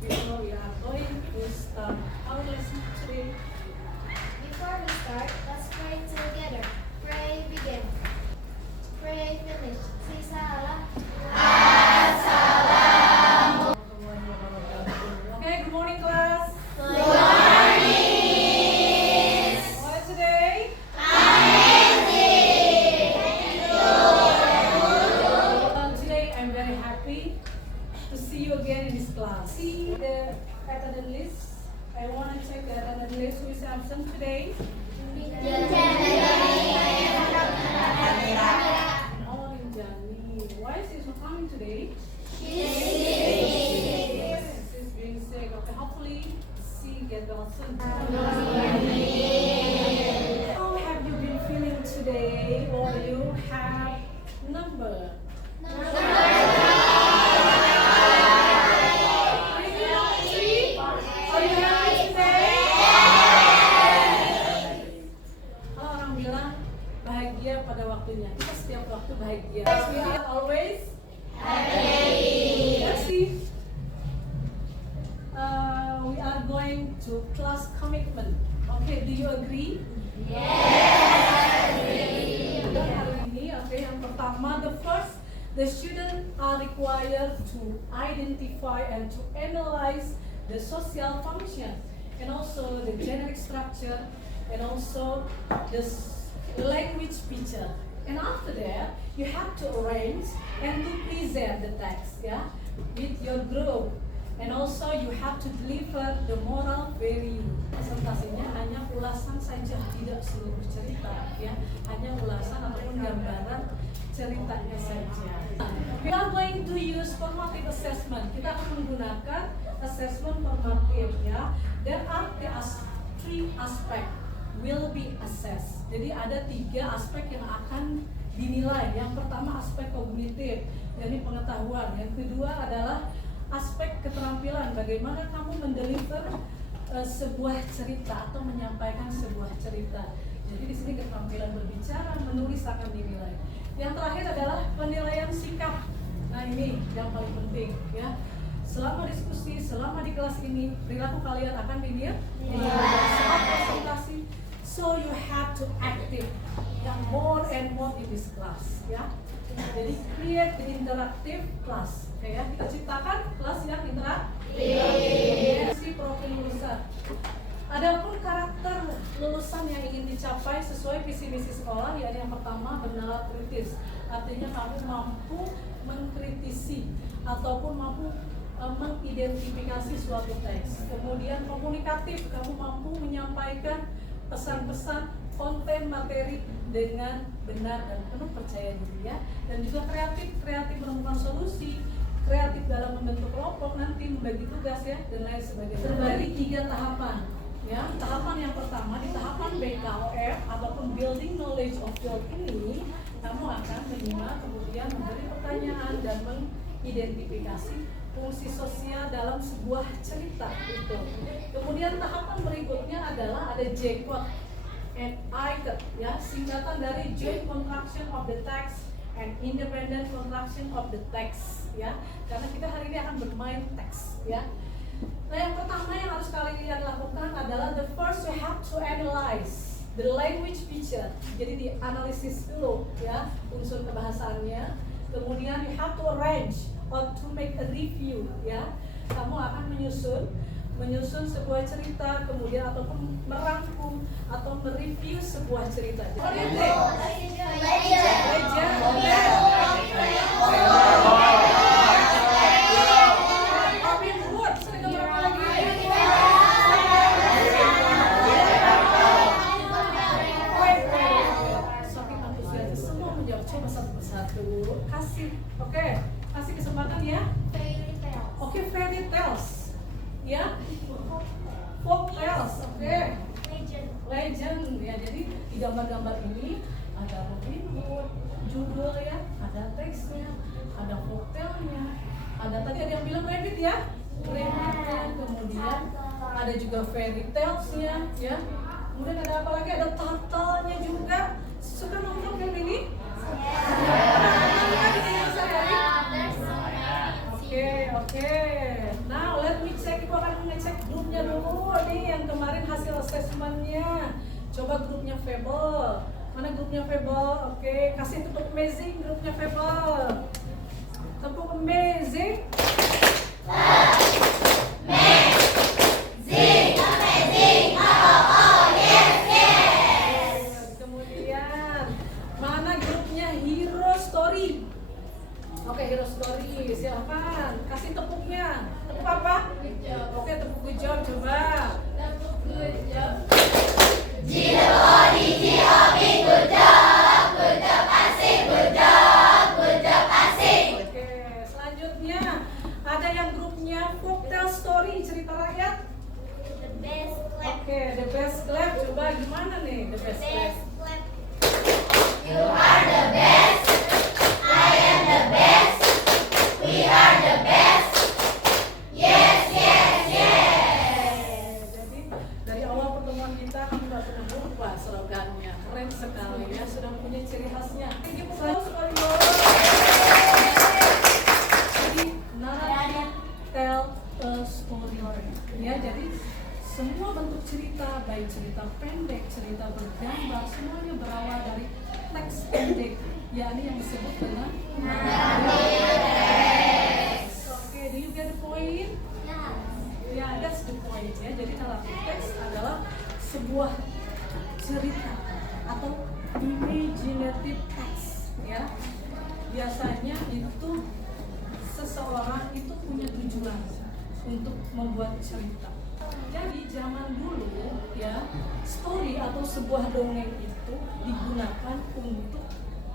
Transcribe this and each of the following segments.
before we are going to start our lesson today. Before we start, let's pray together. Pray begin. Pray finish. Say salam. Okay, good morning class. Good morning. How is today? Today I'm very happy to see you again in this class. See the attendance list. I want to check the attendance list. Who is absent today? Oh, Injani. Why is she not coming today? Yes, she's being sick. Okay, hopefully she get well soon. How have you been feeling today? Or you have number? Pada waktunya, kita setiap waktu bahagia. We are always happy. We are going to class commitment. Okay, do you agree? Yes. Hari ini, okay, yang pertama, the students are required to identify and to analyze the social function and also the generic structure and also the language feature, and after that you have to arrange and to present the text, with your group, and also you have to deliver the moral value. Presentasinya hanya ulasan saja, tidak seluruh cerita, hanya ulasan ataupun gambaran ceritanya saja. We are going to use formative assessment. Kita akan menggunakan assessment formative, There are three aspects will be assessed. Jadi ada 3 aspek yang akan dinilai. Yang pertama aspek kognitif, yakni pengetahuan. Yang kedua adalah aspek keterampilan, bagaimana kamu mendeliver sebuah cerita atau menyampaikan sebuah cerita. Jadi di sini keterampilan berbicara, menulis akan dinilai. Yang terakhir adalah penilaian sikap. Nah ini yang paling penting, Selama diskusi, selama di kelas ini, perilaku kalian akan dinilai. Saat presentasi, so you have to active more and more in this class, Jadi create the interactive class, Kita ciptakan kelas yang interaktif. Si profil lulusan. Adapun karakter lulusan yang ingin dicapai sesuai visi misi sekolah, yakni yang pertama bernalar kritis. Artinya kamu mampu mengkritisi ataupun mampu mengidentifikasi suatu teks. Kemudian komunikatif, kamu mampu menyampaikan pesan-pesan konten materi dengan benar dan penuh percaya diri, Dan juga kreatif menemukan solusi, kreatif dalam membentuk kelompok, nanti membagi tugas, dan lain sebagainya. Dari 3 tahapan, Tahapan yang pertama di tahapan BKOF ataupun Building Knowledge of Field ini, kamu akan menyimak, kemudian memberi pertanyaan dan mengidentifikasi fungsi sosial dalam sebuah cerita itu. Kemudian tahapan berikutnya adalah ada J-code and I-code, singkatan dari Joint Construction of the Text and Independent Construction of the Text, Karena kita hari ini akan bermain teks, Nah, yang pertama yang harus kalian lakukan adalah the first you have to analyze the language feature. Jadi dianalisis dulu, unsur kebahasaannya. Kemudian you have to arrange or to make a review, Kamu akan menyusun sebuah cerita, kemudian ataupun merangkum atau mereview sebuah cerita. Semua menjawab, coba satu persatu. Kasih kesempatan, Fairy tales. Oke, fairy tales, folk tales, legend, Jadi di gambar-gambar ini ada Robin Hood, judul, ada teksnya, ada folk tale-nya, ada tadi ada yang bilang rabbit, rabbit, kemudian ada juga fairy tales-nya, Kemudian ada apa lagi? Ada turtle-nya juga. Suka nonton film ini? Oke. Now let me check, ibu akan ngecek grupnya dulu nih yang kemarin hasil asesmennya. Coba grupnya Fable. Mana grupnya Fable? Oke, kasih tepuk amazing grupnya Fable. Tepuk amazing. Kemudian mana grupnya Hero Story? Oke, Hero Story, silakan kasih tepuknya. Tepuk apa? Oke, tepuk good job, coba. Oke, selanjutnya ada yang grupnya Folktale Story, cerita rakyat. The best clap. Oke, The Best Clap, coba gimana nih The Best Clap? Best clap. Jadi dari awal pertemuan kita kamu nggak pernah lupa slogannya, keren sekali ya, sudah punya ciri khasnya. Selalu sekali jadi narrative tell a story ya, jadi semua bentuk cerita, baik cerita pendek, cerita bergambar, semuanya berawal dari teks pendek, yakni yang disebut dengan Oke, do you get the point? Ya, that's the point ya. Jadi narrative text adalah sebuah cerita atau imaginative text ya. Biasanya itu seseorang itu punya tujuan untuk membuat cerita. Jadi zaman dulu ya, story atau sebuah dongeng itu digunakan untuk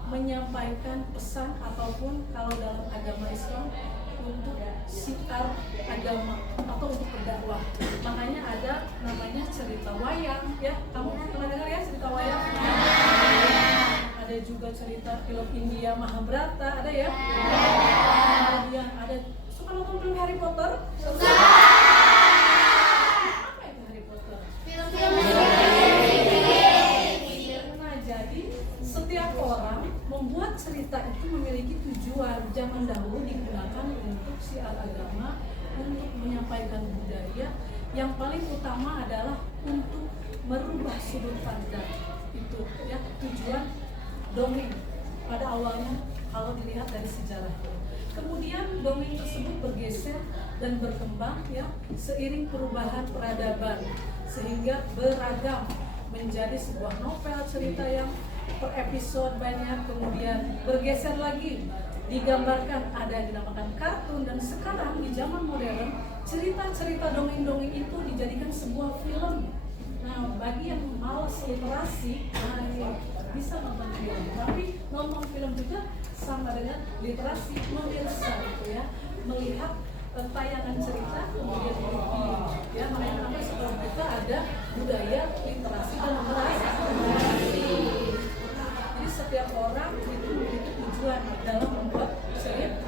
menyampaikan pesan ataupun kalau dalam agama Islam untuk syiar agama atau untuk berdakwah. Makanya ada namanya cerita wayang ya. Kamu pernah dengar ya cerita wayang? Ada juga cerita film India Mahabharata, ada ya? Kemudian ada, suka nonton film Harry Potter? Suka. Apa itu Harry Potter? Nah, jadi setiap orang membuat cerita itu memiliki tujuan. Zaman dahulu digunakan untuk syiar agama, untuk menyampaikan budaya. Yang paling utama adalah untuk merubah sudut pandang. Itu ya tujuan dongeng pada awalnya kalau dilihat dari sejarahnya. Kemudian dongeng tersebut bergeser dan berkembang ya seiring perubahan peradaban sehingga beragam menjadi sebuah novel cerita yang per episode banyak, kemudian bergeser lagi digambarkan, ada yang dinamakan kartun, dan sekarang di zaman modern cerita-cerita dongeng-dongeng itu dijadikan sebuah film. Nah, bagi yang malas literasi, nah ini bisa nonton film, tapi nonton film juga sama dengan literasi, memirsa gitu ya, melihat tayangan cerita kemudian mereview ya. Makanya kenapa sekolah kita ada budaya literasi dan literasi. Jadi setiap orang itu memiliki tujuan dalam membuat cerita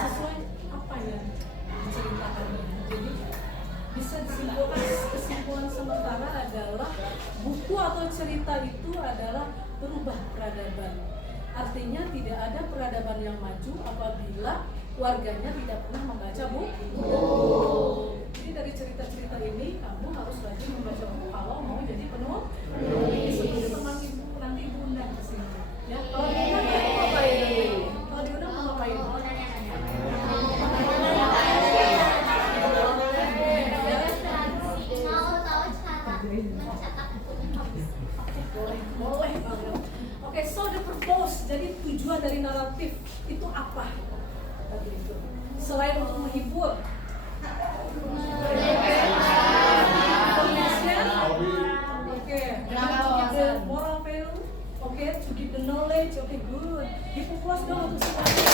sesuai apa yang diceritakannya. Jadi bisa disimpulkan, kesimpulan sementara adalah buku atau cerita itu adalah berubah peradaban. Artinya tidak ada peradaban yang maju apabila warganya tidak pernah membaca buku. Jadi dari cerita-cerita ini kamu harus rajin membaca buku kalau mau jadi penulis. Seperti teman ibu, nanti ibu undang ke sini. Ya, kalau diundang kamu ngapain? Kalau diundang mau ngapain? Boleh banget. Oke, so the purpose, jadi tujuan dari naratif itu apa? Selain untuk menghibur, oke, the moral value, oke, to give the knowledge, oke, good. Dipuas dong untuk semuanya.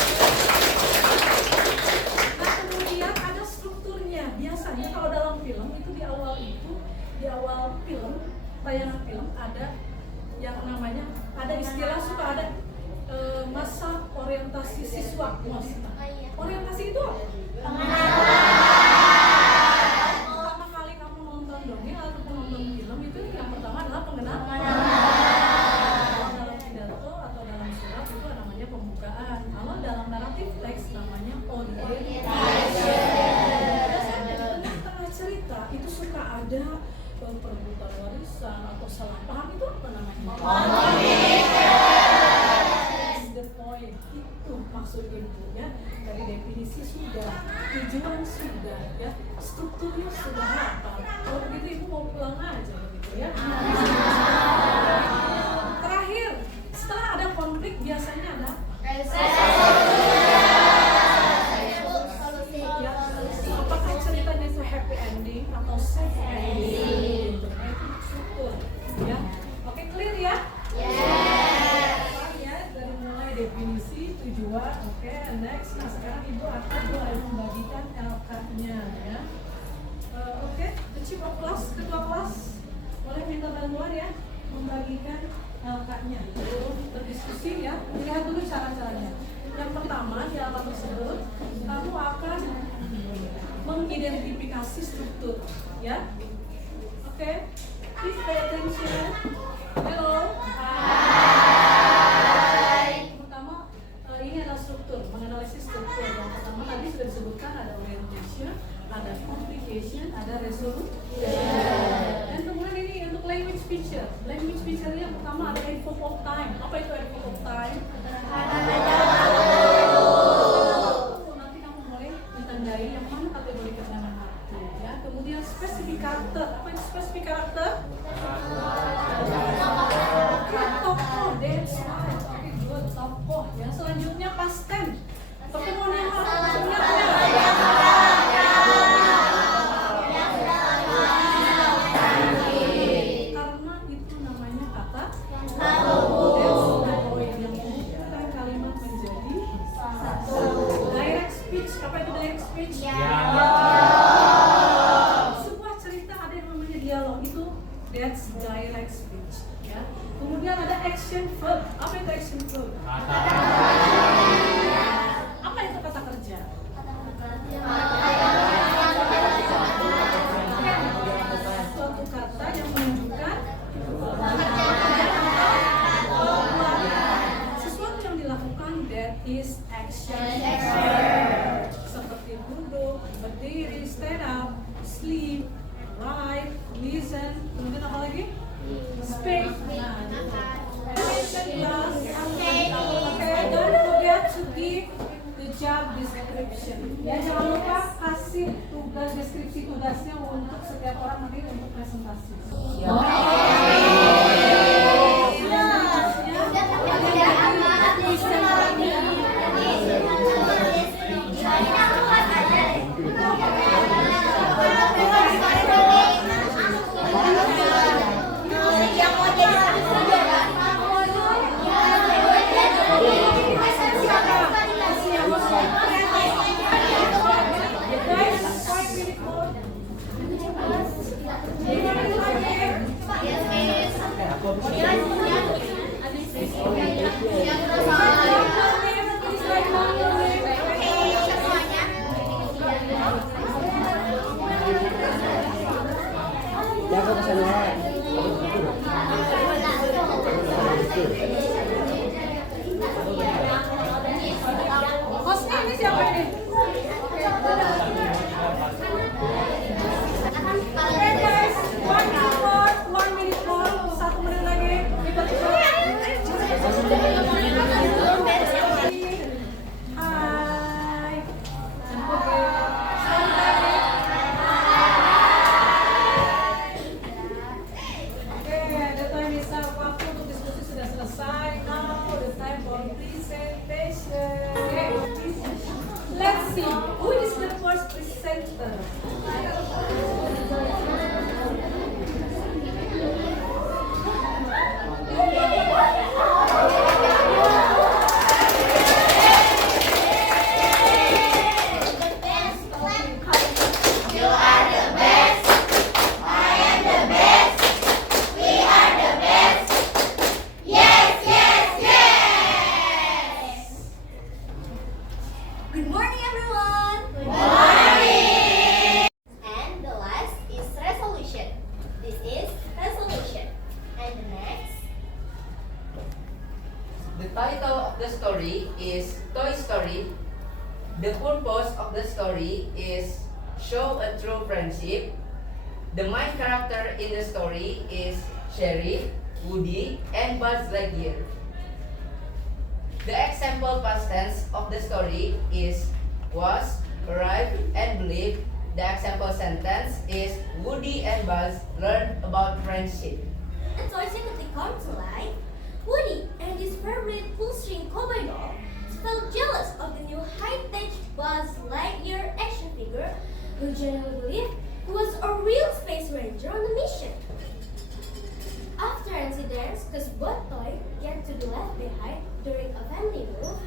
Nah, kemudian ada strukturnya. Biasanya kalau dalam film itu di awal film, tayangan film ada yang namanya, ada istilah suka ada masa orientasi siswa. Orientasi itu apa? ketulusan atau salah paham itu apa namanya? That's the point. Itu maksud ibu ya. Dari definisi sudah, tujuan sudah, ya, strukturnya sudah hafal. Kalau begitu ibu mau pulang aja begitu ya. Terakhir, setelah ada konflik biasanya ada ya, apakah ceritanya itu happy ending atau sad ending? Itu struktur, ya. Oke, clear ya? Ya, dari mulai definisi, tujuan, oke, next. Nah, sekarang ibu akan mulai membagikan LK-nya, ya. Oke, the chief of class, ketua kelas, boleh minta bantuan ya, membagikan LK-nya. Berdiskusi ya, lihat dulu cara-caranya. Yang pertama, di alat tersebut, kamu akan mengidentifikasi struktur, ya. Oke, please pay attention. Hello. Pertama, ini adalah struktur, menganalisis struktur. Yang pertama tadi sudah disebutkan ada orientation, ada complication, ada resolution. Dan kemudian ini untuk language feature. Language feature yang pertama ada evoke of time. Apa itu evoke of time? Nanti kamu boleh ditandai yang mana kategori keterangan waktu. Ya. Kemudian spesifik karakter. Apa itu spesifik karakter? Tokoh, that's right. Oke, good. Tokoh. Yang selanjutnya past tense. Pertemuan yang maksudnya karena itu namanya kata yang menghubungkan kalimat menjadi direct speech. Apa itu direct speech? Sebuah cerita ada yang namanya dialog, itu that's direct speech, ya. Kemudian ada action verb. Apa itu action verb? Apa itu kata kerja? Suatu kata yang menunjukkan sesuatu yang dilakukan, that is action. Seperti duduk, berdiri, stand up, sleep, write, listen, kemudian apa lagi? Speak. Okay, don't forget to give the job description. Ya, jangan lupa kasih tugas deskripsi tugasnya untuk setiap orang nanti untuk presentasi. Hostnya ini siapa ini? One minute more, 1 menit lagi. Hai. Oke, the time is up. Waktu untuk diskusi sudah selesai. Now the time for presentation. Okay. Let's see, who is the first presenter? Good morning, everyone. Good morning. And the last is resolution. This is resolution. And the next. The title of the story is Toy Story. The purpose of the story is show a true friendship. The main character in the story is Sheriff, Woody, and Buzz Lightyear. The example past tense of the story is was, arrived, and believed. The example sentence is Woody and Buzz learned about friendship. A toy secretly come to life. Woody and his favorite pull-string cowboy doll felt jealous of the new high-tech Buzz Lightyear action figure, who genuinely believed he was a real space ranger on a mission. After incidents, because both toys get to be left behind during a family move,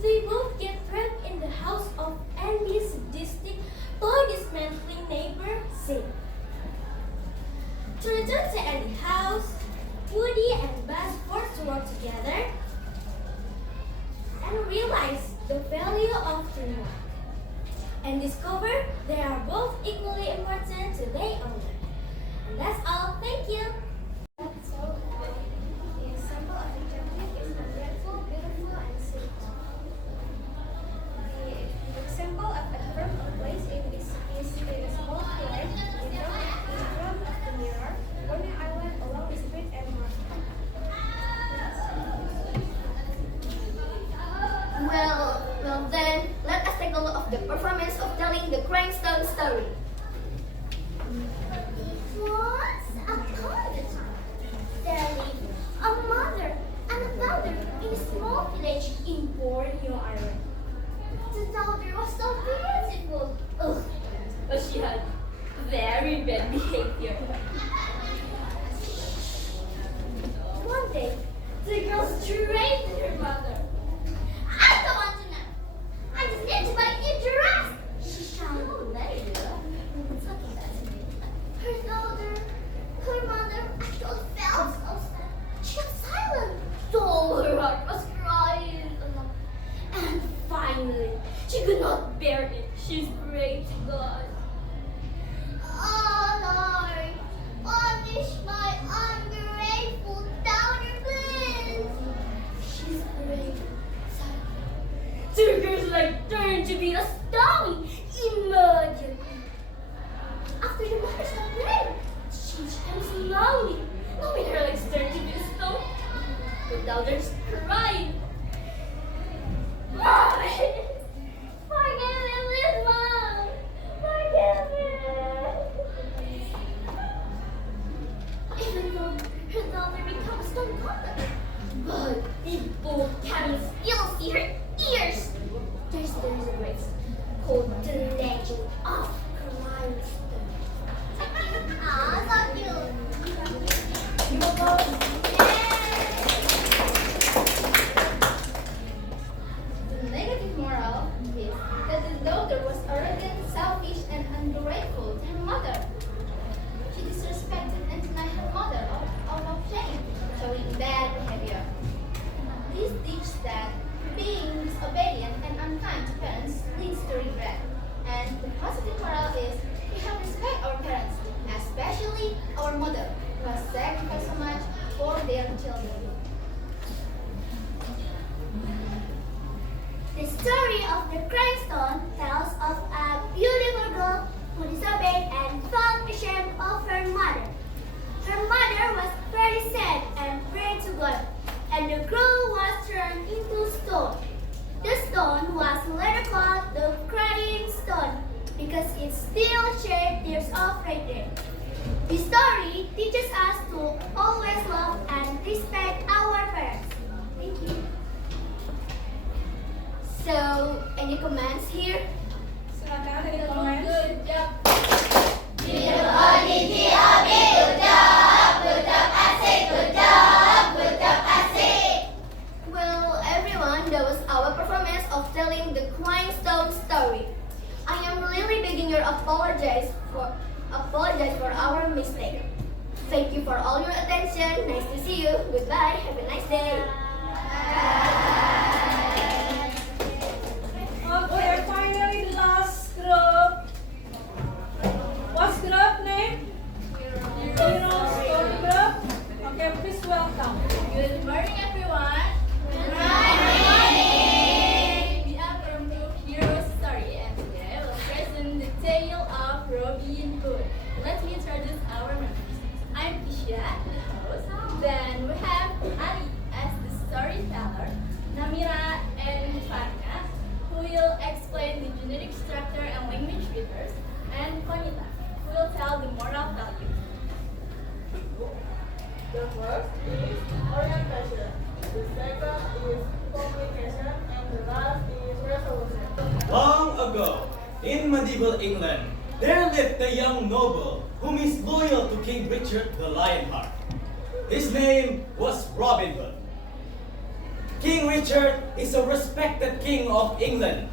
they both get trapped in the house of envious, sadistic, toy dismantling neighbor, Sid. To return to Andy's house, Woody and Buzz forced to work together and realize the value of teamwork and discover they are both equally important to their owner. And that's all. Thank you. So, the example of a technique is ungrateful, beautiful, and simple. The example of a verb or place is in a small place in front of the mirror on an island along the street and market. Well then, let us take a look at the performance of telling the Crying Stone story. Once upon a time, there lived a mother and a daughter in a small village in Borneo Island. The daughter was so beautiful, but she had very bad behavior. One day, the girl straight to her mother. I don't want to know. I just need to buy a new dress. She shouted. Oh, there you go. Talking about it. Her daughter, her mother, actually felt so sad. She was silent. So her heart was crying. And finally, she could not bear it. She prayed to God. Oh Lord, punish my ungrateful daughter, please. She's praying. The girl's leg turned to be a stone immediately. After the mother stopped praying, she turned slowly. Now when her legs turned to be a stone, the daughter's crying. Mom! Forgive me, please, Mom! Forgive me! Even though her daughter becomes stone cold, but people can still see her ears. There's a race called the Legend of Crying Stone. Aw, so cute! You go. The negative moral is that the daughter was arrogant, selfish, and ungrateful to her mother. She disrespected and denied her mother out of shame, showing bad behavior. This teaches that being disobedient and unkind to parents leads to regret. And the positive moral is we have to respect our parents, especially our mother, who has sacrificed so much for their children. The story of the Crying Stone tells of a beautiful girl who disobeyed and felt ashamed of her mother. Her mother was very sad and prayed to God, and the girl was turned into stone. The stone was later called the Crying Stone because it still shed tears of regret. The story teaches us to always love and respect our parents. Thank you. So, any comments here? Silakan ada komen. Good job. Well, everyone, that was our performance of telling the Crying Stone story. I am really begging your apologize for our mistake. Thank you for all your attention. Nice to see you. Goodbye. Have a nice day. Okay, finally the last group. What's group name? Heroes Story Group. Okay, please welcome. Good morning, everyone. Good morning. We are from Group Heroes Story, and today I will present the tale of Robin Hood. Let me introduce our members. I'm Tisha, the host. Then we have Ali as the storyteller, Namira and Farna, who will explain the genetic structure and language features, and Konita, who will tell the moral value. The first is orientation, the second is communication, and the last is resolution. Long ago, in medieval England, there lived a young noble whom is loyal to King Richard the Lionheart. His name was Robin Hood. King Richard is a respected king of England,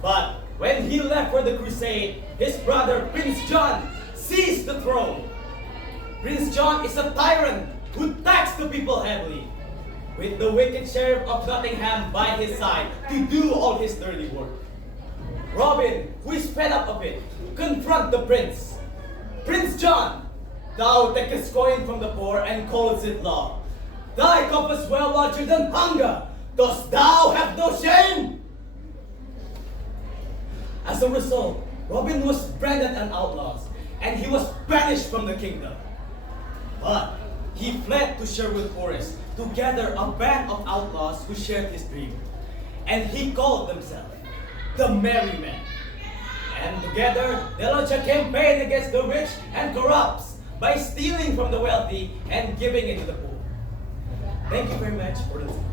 but when he left for the crusade, his brother Prince John seized the throne. Prince John is a tyrant who taxed the people heavily, with the wicked Sheriff of Nottingham by his side to do all his dirty work. Robin, who is fed up of it, confront the prince. Prince John, thou takest coin from the poor and callest it law. Thy cup is well larger than hunger. Dost thou have no shame? As a result, Robin was branded an outlaw, and he was banished from the kingdom. But he fled to Sherwood Forest to gather a band of outlaws who shared his dream. And he called themselves the Merry Men. And together, they launched a campaign against the rich and corrupts by stealing from the wealthy and giving it to the poor. Thank you very much for listening.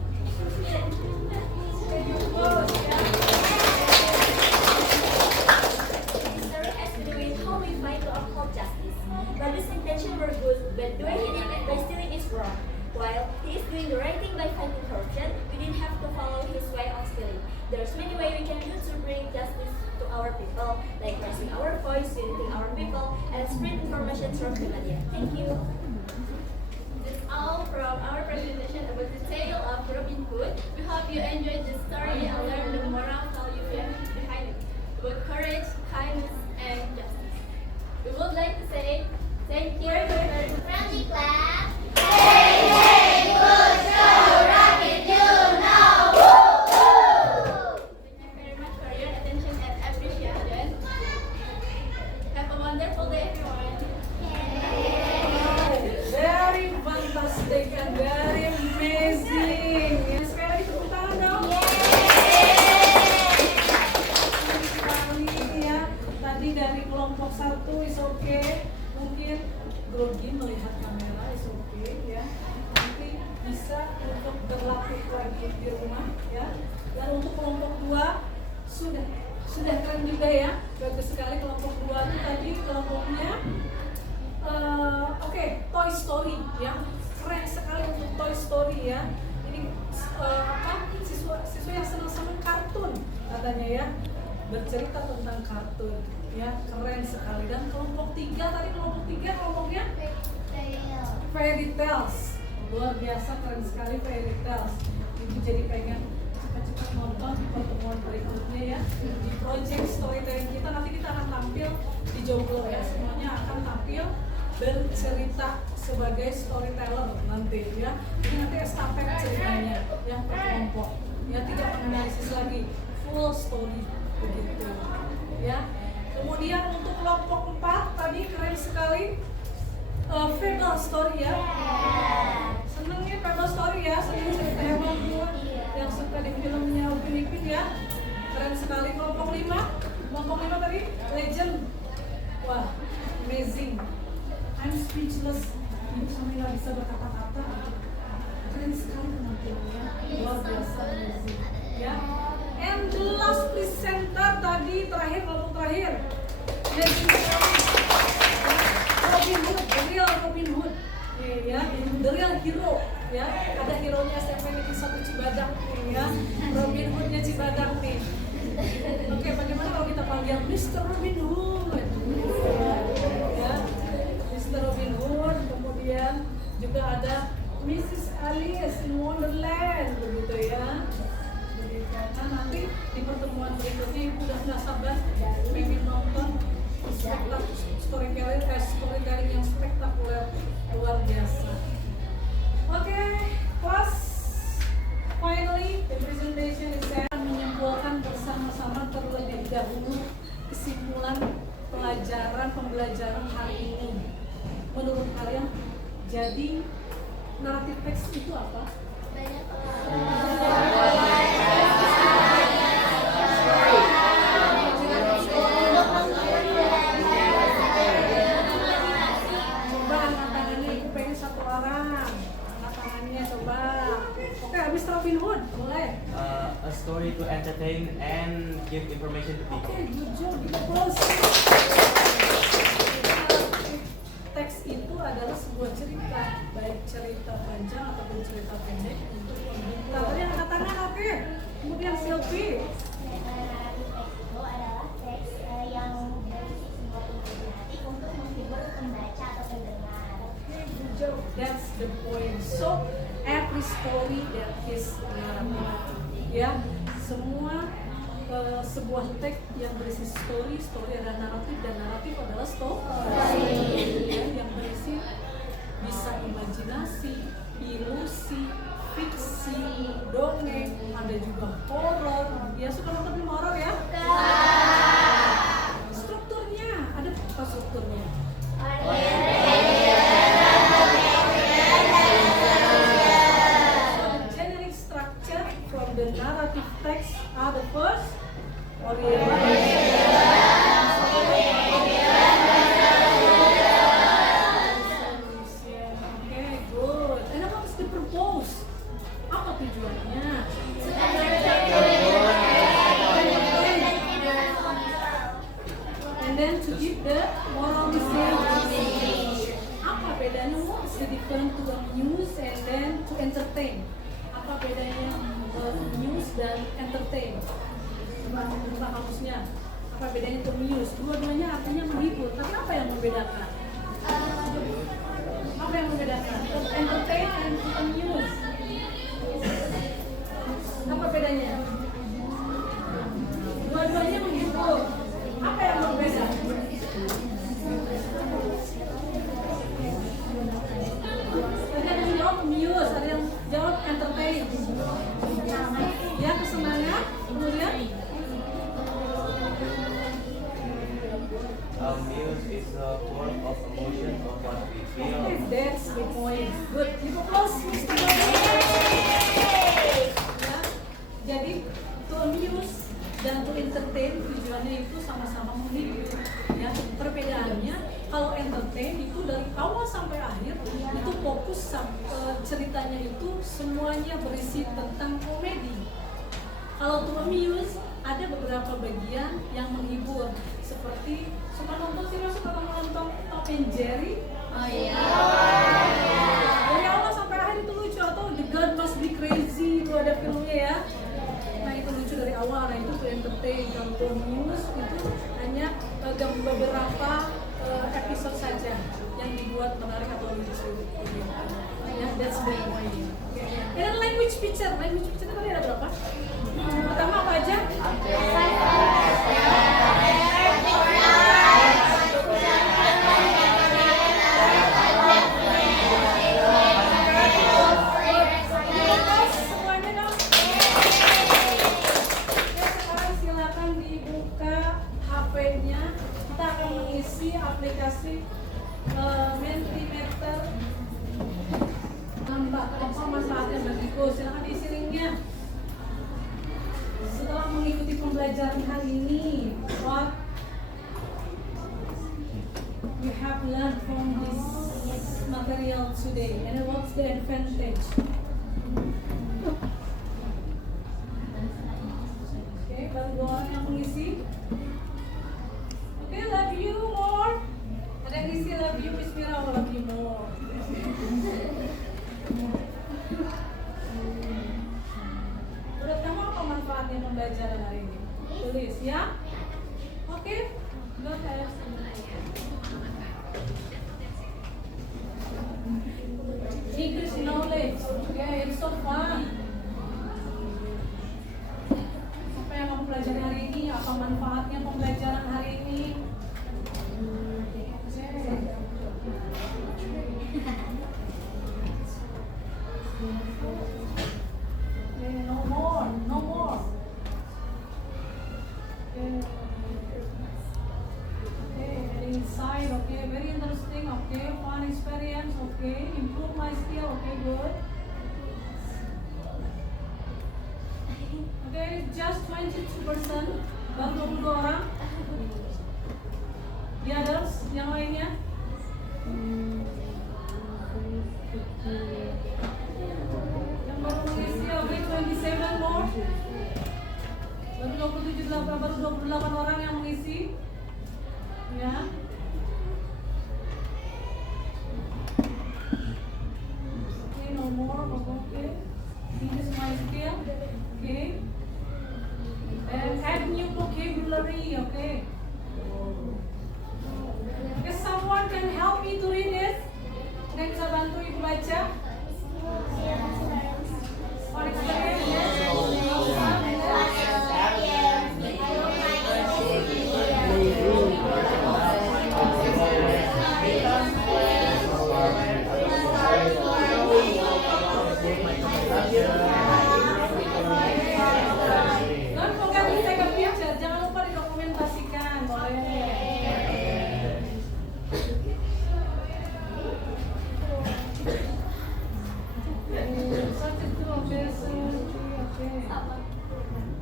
The story has to do with how we fight to uphold justice. Robin's intentions were good, but doing it by stealing is wrong. While he is doing the right thing by fighting corruption, we didn't have to follow his way of stealing. There's many ways we can do to bring justice to our people, like raising our voice, uniting our people, and spread information through the media. Thank you. That's all from our presentation about the tale of Robin Hood. We hope you enjoyed the story and learned the moral value behind it, about courage, kindness, and justice. We would like to say thank you very much. Friendly clap. Thank you very much for your attention and appreciation. Have a wonderful day, everyone. Very fantastic and very amazing. Ya, sekali lagi tepuk tangan dong. Sekali ya. Tadi dari kelompok 1 is okay. Mungkin grogi melihat kamera is okay ya. Nanti bisa untuk berlatih lagi di rumah ya. Dan untuk kelompok 2 sudah keren juga ya. Bagus sekali kelompok 2 itu tadi kelompoknya oke, Toy Story ya, keren sekali untuk Toy Story ya. Ini siswa yang senang kartun katanya ya, bercerita tentang kartun ya, keren sekali. Dan kelompok 3 tadi kelompoknya Fairy Tales, luar biasa keren sekali Fairy Tales. Ibu jadi pengen cepat-cepat nonton di pertemuan berikutnya ya, di project storytelling kita. Nanti kita akan tampil di Joglo ya, semuanya akan tampil bercerita sebagai storyteller nanti ya. Ini nanti estafet ceritanya yang per kelompok ya, tidak analisis lagi, full story begitu ya. Kemudian untuk kelompok 4 tadi keren sekali Fable Story ya. Seneng ya Fable Story ya, seneng cerita hewan yang suka di filmnya Upin Ipin ya, keren sekali. Kelompok 5 tadi Legend, wah amazing. I'm speechless. Ibu sampai nggak bisa berkata-kata. Keren sekali penampilannya, luar biasa amazing. Ya. And the last presenter tadi kelompok terakhir, amazing sekali. Robin Hood, the real Robin Hood. Ya, the real hero. Ya, ada hero-nya SMP Negeri 1 Cibadak nih ya. Robin Hood-nya Cibadak nih. Oke, bagaimana kalau kita panggil Mr. Robin Hood? Ya. Mr. Robin Hood, kemudian juga ada Mrs. Alice in Wonderland, begitu ya. Begitu. Nah, nanti di pertemuan berikutnya ibu udah nggak sabar pengen nonton storytelling yang spektakuler, luar biasa. Oke, kelas. Finally, the presentation is set. Menyimpulkan bersama-sama terlebih dahulu kesimpulan pembelajaran hari ini. Menurut kalian, jadi naratif teks itu apa? Coba angkat tangannya, aku pengen satu orang. Angkat tangannya, coba. Oke, habis Robin Hood, boleh. A story to entertain and give information to people. Oke, jujur, kita close. Teks itu adalah sebuah cerita, baik cerita panjang ataupun cerita pendek untuk membuka. Tadi angkat tangan, oke. Kemudian Sylvie. Naratif teks itu adalah teks yang berisi sebuah imajinatif untuk menghibur pembaca atau pendengar. That's the point. So every story that is narrative, ya, semua sebuah teks yang berisi story adalah naratif dan naratif adalah story. Ya, yang berisi bisa imajinasi, ilusi, fiksi, dongeng, ada juga horor. Ya, suka nonton film horor ya? Strukturnya, ada apa strukturnya? The narrative text are the first Okay, good. And what is the purpose? Apa tujuannya? And then to give the moral message. Apa bedanya? What is the difference to amuse and then to entertain? Apa bedanya amuse dan entertain? Buka kamusnya. Apa bedanya itu amuse? Dua-duanya artinya menghibur. Tapi apa yang membedakan? Apa yang membedakan? Entertain and amuse. Apa bedanya? Dua-duanya menghibur. Apa yang berbeda? Ada yang jawab amuse, ada yang jawab entertain. Ya, kesenangan. Kemudian Muse is a form of emotion of what we feel. okay, that's the point. Good. People close. Ya, jadi to amuse dan to entertain tujuannya itu sama-sama menghibur. Ya, perbedaannya kalau entertain itu dari awal sampai akhir itu fokus ceritanya itu semuanya berisi tentang komedi. Kalau to amuse ada beberapa bagian yang menghibur, seperti suka nonton Tom and Jerry. Oh iya. Dari awal sampai akhir itu lucu, atau The God Must Be Crazy itu ada filmnya ya. Nah itu lucu dari awal, nah itu to entertain. Kalau to amuse itu hanya beberapa episode saja yang dibuat menarik atau lucu. Ya, that's the point. Okay. Dan language picture tadi ada berapa? Pertama apa aja? Semuanya dong. Ya, sekarang silakan dibuka HP-nya. Kita akan mengisi aplikasi Mentimeter. Mbak, apa manfaatnya bagiku? Silakan diisi linknya. Setelah mengikuti pembelajaran hari ini, what we have learned from this material today, and what's the advantage? Okay, baru dua orang yang mengisi. Okay, love you more. Ada yang isi love you, Miss Mira, love you more. Menurut kamu apa manfaatnya pembelajaran hari ini? Tulis ya. Oke. Go ahead. English knowledge. Okay, it's so fun. side, okay, very interesting, okay, fun experience, okay, improve my skill, okay, good. Okay, just 22%, baru 22 orang. The others, yang lainnya? Yang baru mengisi, okay, 27 more. Baru 28 orang yang mengisi. Ya. Okay, no more, okay. This is my skill, okay. And add new vocabulary, okay. Okay, someone can help me to read it? Ada yang bisa bantu ibu baca? For experience, yes. Don't forget to take a picture. Jangan lupa didokumentasikan, boleh. Such a two of this, okay.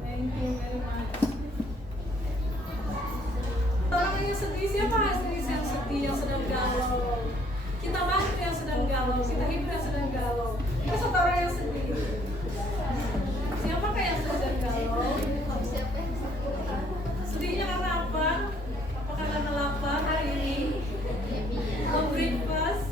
Thank you very much. Orang yang sedih, siapa yang sedih, yang sedang galau? Kita bantu yang sedang galau, kita hibur yang sedang galau. Kita satu orang yang sedih. Siapakah yang sedang galau? Sedihnya karena apa? Apakah karena lapar hari ini? No breakfast?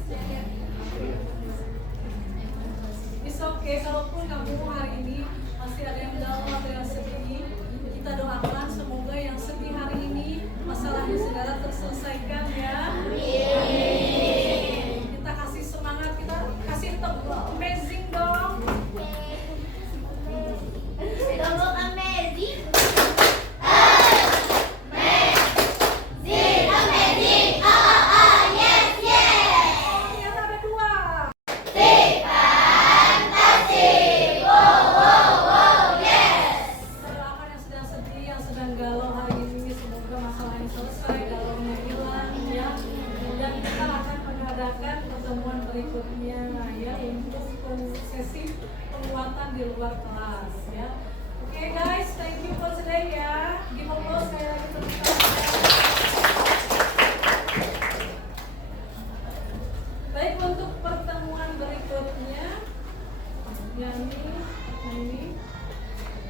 It's okay, kalaupun kamu hari ini masih ada yang galau atau yang sedih, kita doakan semoga yang sedih hari ini masalahnya segera terselesaikan ya. Kita kasih semangat, kita kasih tepuk amazing dong. Tepuk amazing. Ternyata ada dua. Kita doakan yang sedang sedih, yang sedang galau hari ini, semoga masalahnya selesai, galaunya hilang ya. Dan kita akan mengadakan pertemuan berikutnya ya untuk sesi penguatan di luar kelas ya. Oke guys, thank you for today ya. Give applause sekali lagi untuk kita. Baik, untuk pertemuan berikutnya yang ini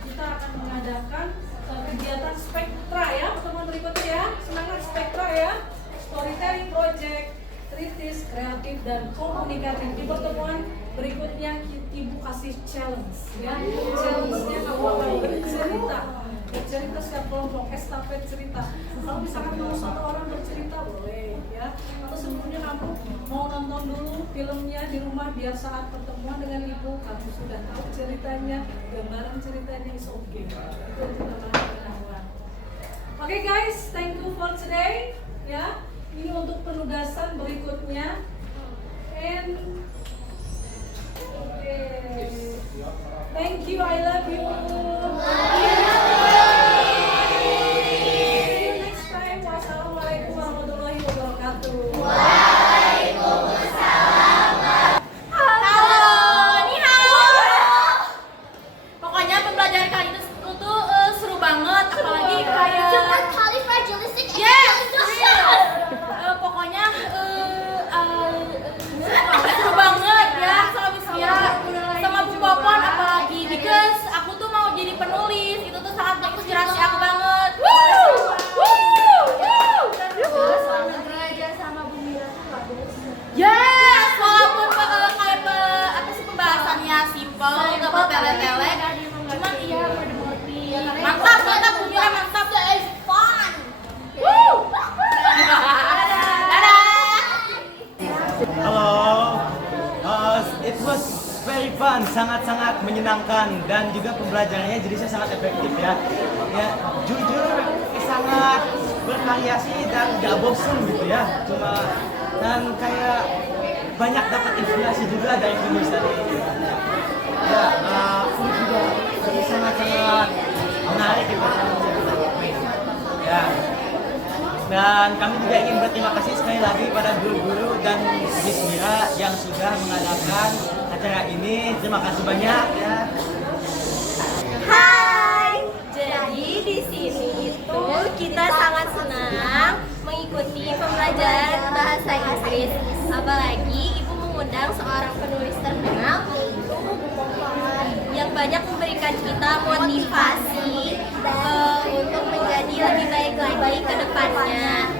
kita akan mengadakan kegiatan spektra ya, pertemuan berikutnya ya. Semangat spektra ya. Storytelling project, kritis, kreatif dan komunikatif. Di pertemuan berikutnya ibu kasih challenge ya. Challenge-nya kamu akan bercerita. Bercerita setiap kelompok, estafet cerita. Kalau misalkan mau satu orang bercerita boleh ya. Atau sebelumnya kamu mau nonton dulu filmnya di rumah biar saat pertemuan dengan ibu kamu sudah tahu ceritanya, gambaran ceritanya is okay. Itu untuk tambahan pengetahuan. Oke guys, thank you for today ya. Ini untuk penugasan berikutnya. And okay. Thank you, I love you. See you next time. Wassalamualaikum warahmatullahi wabarakatuh. Pokoknya pembelajaran kali itu tuh seru banget, apalagi kayak yes, pokoknya seru banget ya sama Miss Mira, sama Bu Popon apalagi because aku tuh mau jadi penulis, itu tuh sangat menginspirasi aku banget. Belajar sama Bu Mira tuh nggak bosan. Yes, walaupun kayak apa sih pembahasannya simple, nggak bertele-tele, cuman iya berdimensi. Mantap, mantap Bu Mira, mantap. It's fun. Halo, it was very fun, sangat-sangat menyenangkan dan juga pembelajarannya jadi saya sangat efektif ya. Ya, jujur sangat bervariasi dan gak bosen gitu ya. Cuma dan kayak banyak dapat inspirasi juga dari video tadi. Ya, ini juga jadi sangat-sangat menarik gitu. Ya. Dan kami juga ingin berterima kasih sekali lagi pada guru-guru dan Miss Mira yang sudah mengadakan acara ini. Terima kasih banyak ya. Hai. Jadi di sini itu kita sangat senang mengikuti pembelajaran bahasa Inggris. Apalagi Ibu mengundang seorang penulis terkenal yaitu Bu Pompon yang banyak memberikan kita motivasi untuk menjadi lebih baik lagi ke depannya.